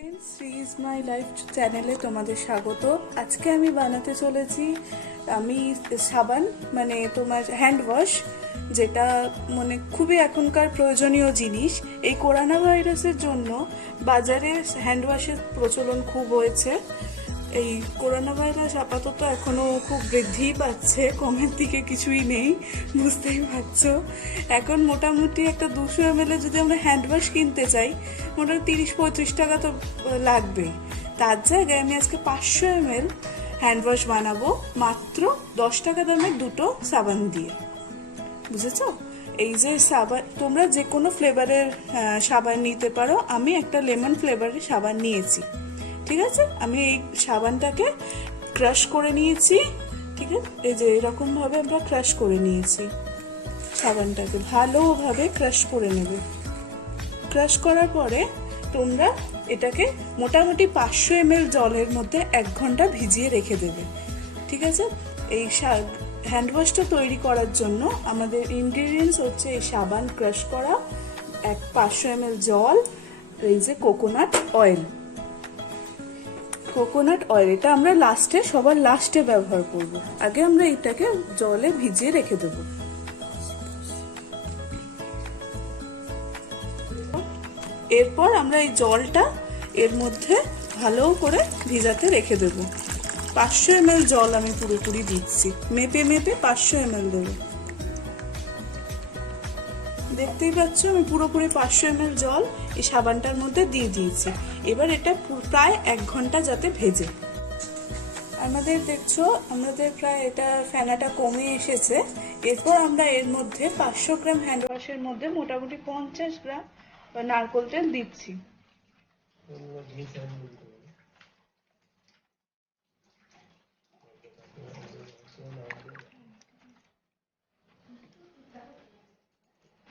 Friends, Shri is my life চ্যানেলে তোমাদের স্বাগত। আজকে আমি বানাতে চলেছি আমি সাবান, মানে তোমার হ্যান্ড ওয়াশ, যেটা মানে খুবই এখনকার প্রয়োজনীয় জিনিস। এই করোনা ভাইরাসের জন্য বাজারে হ্যান্ড ওয়াশের প্রচলন খুব হয়েছে। এই করোনা ভাইরাস আপাতত এখনও খুব বৃদ্ধিই পাচ্ছে, কমের দিকে কিছুই নেই, বুঝতেই পারছো। এখন মোটামুটি একটা 200 ml যদি আমরা হ্যান্ড ওয়াশ কিনতে চাই, মোটামুটি 30-35 টাকা তো লাগবেই। তার জায়গায় আমি আজকে 500 ml হ্যান্ড ওয়াশ বানাবো মাত্র 10 টাকা দামের দুটো সাবান দিয়ে। বুঝেছো? এই যে সাবান, তোমরা যে কোনো ফ্লেভারের সাবান নিতে পারো। আমি একটা লেমন ফ্লেভারের সাবান নিয়েছি। ঠিক আছে, আমি এই সাবানটাকে ক্রাশ করে নিয়েছি। ঠিক আছে, এই যে এরকমভাবে আমরা ক্রাশ করে নিয়েছি। সাবানটাকে ভালোভাবে ক্রাশ করে নেবে। ক্রাশ করার পরে তোমরা এটাকে মোটামুটি 500 ml জলের মধ্যে 1 ঘন্টা ভিজিয়ে রেখে দেবে। ঠিক আছে, এই হ্যান্ড ওয়াশটা তৈরি করার জন্য আমাদের ইনগ্রিডিয়েন্টস হচ্ছে এই সাবান ক্রাশ করা, 500 ml জল, এই যে কোকোনাট অয়েল। কোকোনাট অয়েল এটা আমরা সবার লাস্টে ব্যবহার করব। আগে আমরা এটাকে জলে ভিজিয়ে রেখে দেব। এরপর আমরা এই জলটা এর মধ্যে ভালো করে ভিজাতে রেখে দেব। 500 ml জল আমি পুরোপুরি দিচ্ছি, মেপে 500 ml দেবো। দেখতেই পাচ্ছ আমি পুরোপুরি 500 ml জল এই সাবানটার মধ্যে দিয়ে দিয়েছি। এবার এটা প্রায় 1 ঘন্টা যাতে ভেজে। আমাদের প্রায় এটা ফেনাটা কমে এসেছে। এরপর আমরা এর মধ্যে 500 গ্রাম হ্যান্ড ওয়াশের মধ্যে মোটামুটি 50 গ্রাম নারকেল তেল দিচ্ছি।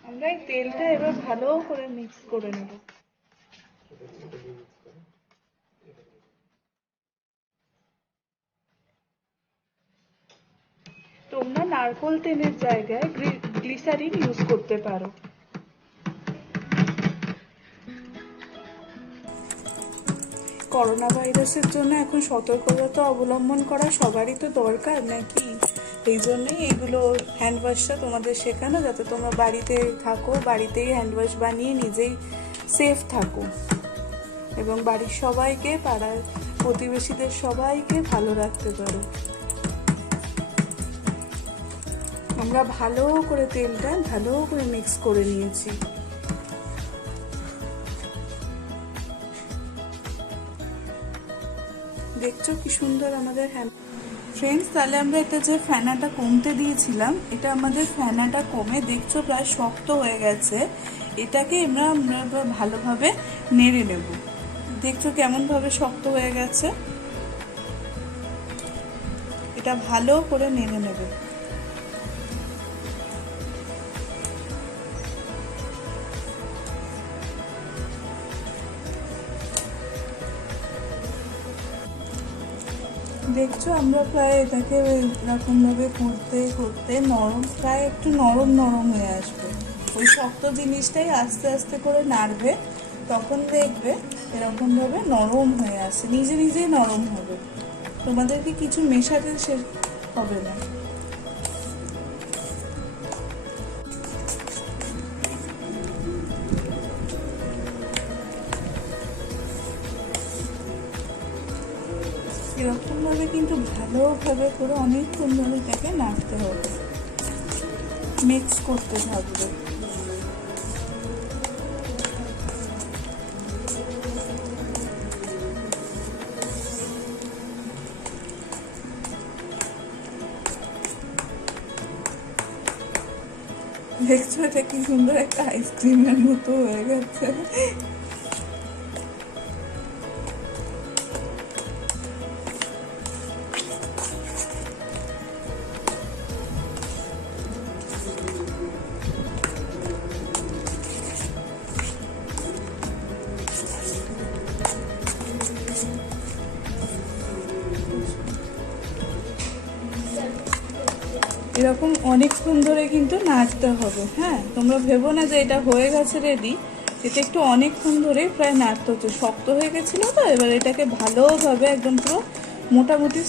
আমরা এই তেলটা এবার ভালো করে মিক্স করে নেব। তোমরা নারকেল তেলের জায়গায় গ্লিসারিন ইউজ করতে পারো। করোনা ভাইরাসের জন্য এখন সতর্কতা অবলম্বন করা সবারই তো দরকার নাকি? এই জন্যই এইগুলো হ্যান্ড ওয়াশটা তোমাদের শেখানো, যাতে তোমরা বাড়িতে থাকো, বাড়িতেই হ্যান্ড ওয়াশ বানিয়ে নিজেই সেফ থাকো এবং বাড়ির সবাইকে, পাড়ার প্রতিবেশীদের সবাইকে ভালো রাখতে পারো। আমরা ভালো করে তেলটা ভালো করে মিক্স করে নিয়েছি। দেখছো কি সুন্দর আমাদের ফ্রেন্ডস। তাহলে আমরা এটা যে ফেনাটা কমতে দিয়েছিলাম, এটা আমাদের ফেনাটা কমে দেখছো প্রায় শক্ত হয়ে গেছে। এটাকে আমরা ভালোভাবে নেড়ে নেব। দেখছো কেমন ভাবে শক্ত হয়ে গেছে। এটা ভালো করে নেড়ে নেবে। দেখছো আমরা প্রায় এটাকে এরকমভাবে করতে করতে প্রায় একটু নরম হয়ে আসবে। ওই শক্ত জিনিসটাই আস্তে আস্তে করে নাড়বে, তখন দেখবে এরকমভাবে নরম হয়ে আসছে, নিজেই নরম হবে। তোমাদেরকে কিছু মেশাতে হবে না। এরকমভাবে কিন্তু ভালোভাবে করে অনেকক্ষণ ধরে এটাকে নাড়তে হবে, মিক্স করতে থাকবে। দেখছো এটা কি সুন্দর একটা আইসক্রিমের মতো হয়ে গেছে। এরকম অনেকক্ষণ ধরে কিন্তু নাড়তে হবে। হ্যাঁ, তোমরা ভেবো না যে এটা হয়ে গেছে রেডি, এটা একটু অনেকক্ষণ ধরে প্রায় নাড়তে হচ্ছে, শক্ত হয়ে গেছিলো তো। এবার এটাকে ভালোভাবে একদম পুরো মোটামুটি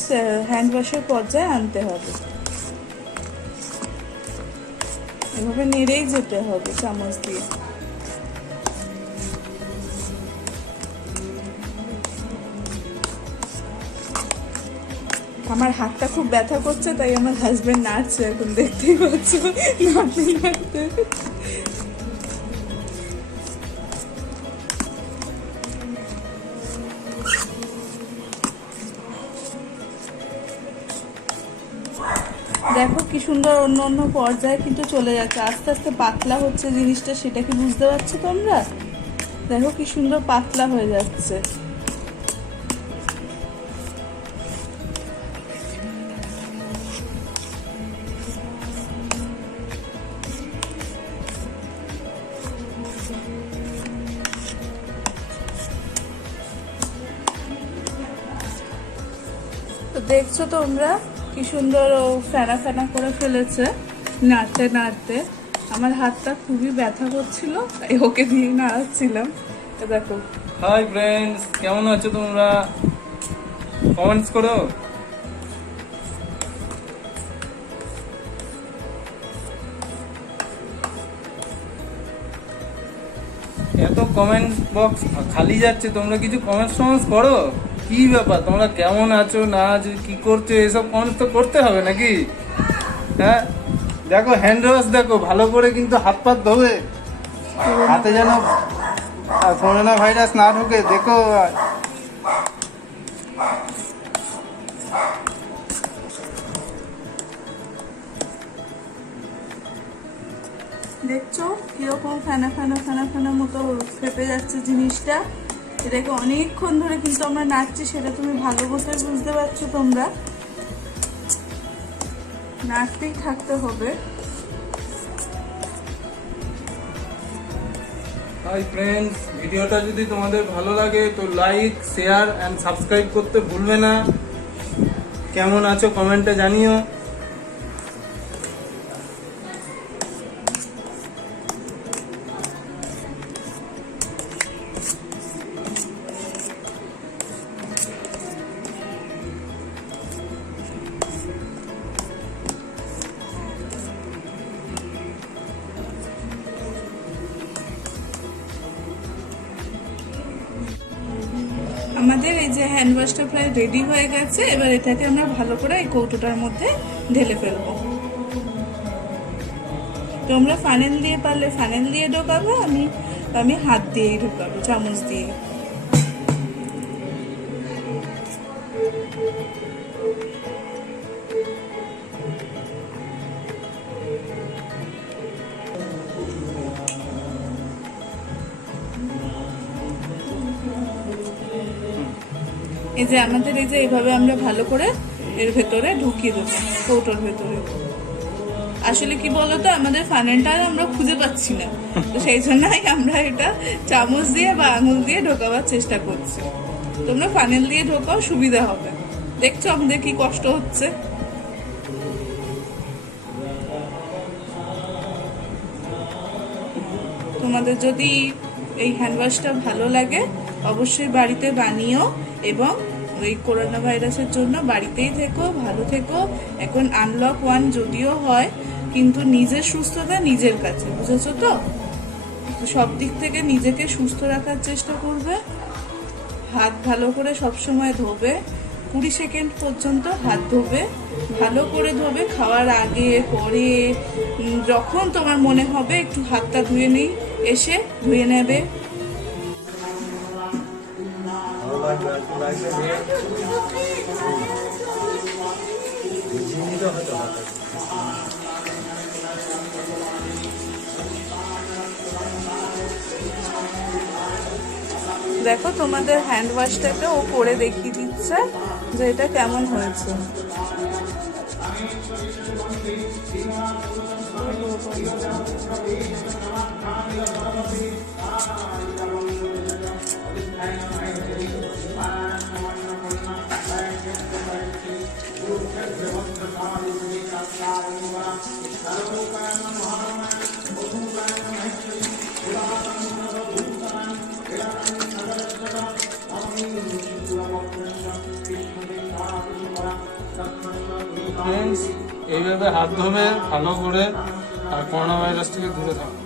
হ্যান্ড ওয়াশের পর্যায়ে আনতে হবে। এভাবে নেড়েই যেতে হবে চামচ দিয়ে। আমার হাতটা খুব ব্যথা করছে, তাই আমার হাজবেন্ড নাড়ছে এখন, দেখতেই পাচ্ছ নাড়তে নাড়তে। দেখো কি সুন্দর অন্য অন্য পর্যায়ে কিন্তু চলে যাচ্ছে, আস্তে আস্তে পাতলা হচ্ছে জিনিসটা, সেটা কি বুঝতে পারছো তোমরা? দেখো কি সুন্দর পাতলা হয়ে যাচ্ছে। তো দেখছো তোমরা কি সুন্দর ও ফেনা ফেনা করে ফেলেছে নাড়তে নাড়তে। আমার হাতটা খুবই ব্যথা করছিল, তাই ওকে দিয়ে নাড়াচ্ছিলাম। দেখো। হাই ফ্রেন্ডস, কেমন আছো তোমরা? কমেন্টস করো। এত কমেন্ট বক্স খালি যাচ্ছে, তোমরা কিছু কমেন্টস করো। কি ব্যাপার, তোমরা কেমন আছো না আছো, কি করছো, এসব কমেন্টস তো করতে হবে নাকি? হ্যাঁ, দেখো হ্যান্ড ওয়াশ, দেখো ভালো করে কিন্তু হাত পাত ধোবে, হাতে যেন করোনা ভাইরাস না ঢুকে। দেখো দেখছো কিরকম ফেনা ফেনা ফেনা ফেনা মতো ফেপে যাচ্ছে জিনিসটা। এটাকে অনেকক্ষণ ধরে কিন্তু আমরা নাড়ছি, সেটা তুমি ভালো মতো বুঝতে পারছো। তোমরা নাড়তেই থাকতে হবে। হাই ফ্রেন্ডস, ভিডিওটা যদি তোমাদের ভালো লাগে তো লাইক, শেয়ার অ্যান্ড সাবস্ক্রাইব করতে ভুলবে না। কেমন আছো কমেন্টে জানিও। আমাদের এই যে হ্যান্ড ওয়াশটা প্রায় রেডি হয়ে গেছে। এবার এটাকে আমরা ভালো করে এই কৌটোটার মধ্যে ঢেলে ফেলবো। তোমরা ফানেল দিয়ে পারলে ফানেল দিয়ে ঢোকাবো, আমি হাত দিয়েই ঢোকাবো, চামচ দিয়ে। এই যে আমাদের এই যে এইভাবে আমরা ভালো করে এর ভেতরে ঢুকিয়ে দেবো, কৌটোর ভেতরে। আসলে কি বলতো, আমাদের ফানেলটা আমরা খুঁজে পাচ্ছি না, তো সেই জন্যই আমরা এটা চামচ দিয়ে বা আঙুল দিয়ে ঢোকাবার চেষ্টা করছি। তোমরা ফানেল দিয়ে ঢোকাও, সুবিধা হবে। দেখছো আমাদের কি কষ্ট হচ্ছে। তোমাদের যদি এই হ্যান্ড ওয়াশটা ভালো লাগে অবশ্যই বাড়িতে বানিও, এবং ওই করোনা ভাইরাসের জন্য বাড়িতেই থেকো, ভালো থেকো। এখন আনলক 1 যদিও হয়, কিন্তু নিজের সুস্থতা নিজের কাছে, বুঝেছো তো? সব দিক থেকে নিজেকে সুস্থ রাখার চেষ্টা করবে। হাত ভালো করে সবসময় ধোবে, 20 সেকেন্ড পর্যন্ত হাত ধোবে, ভালো করে ধোবে। খাওয়ার আগে পরে যখন তোমার মনে হবে একটু হাতটা ধুয়ে নেই, এসে ধুয়ে নেবে। দেখো তোমাদের হ্যান্ড ওয়াশটাকে ও করে দেখিয়ে দিচ্ছে যে এটা কেমন হয়েছে। ফ্রেন্ডস, এইভাবে হাত ধোবে ভালো করে, আর করোনা ভাইরাস থেকে দূরে থাকো।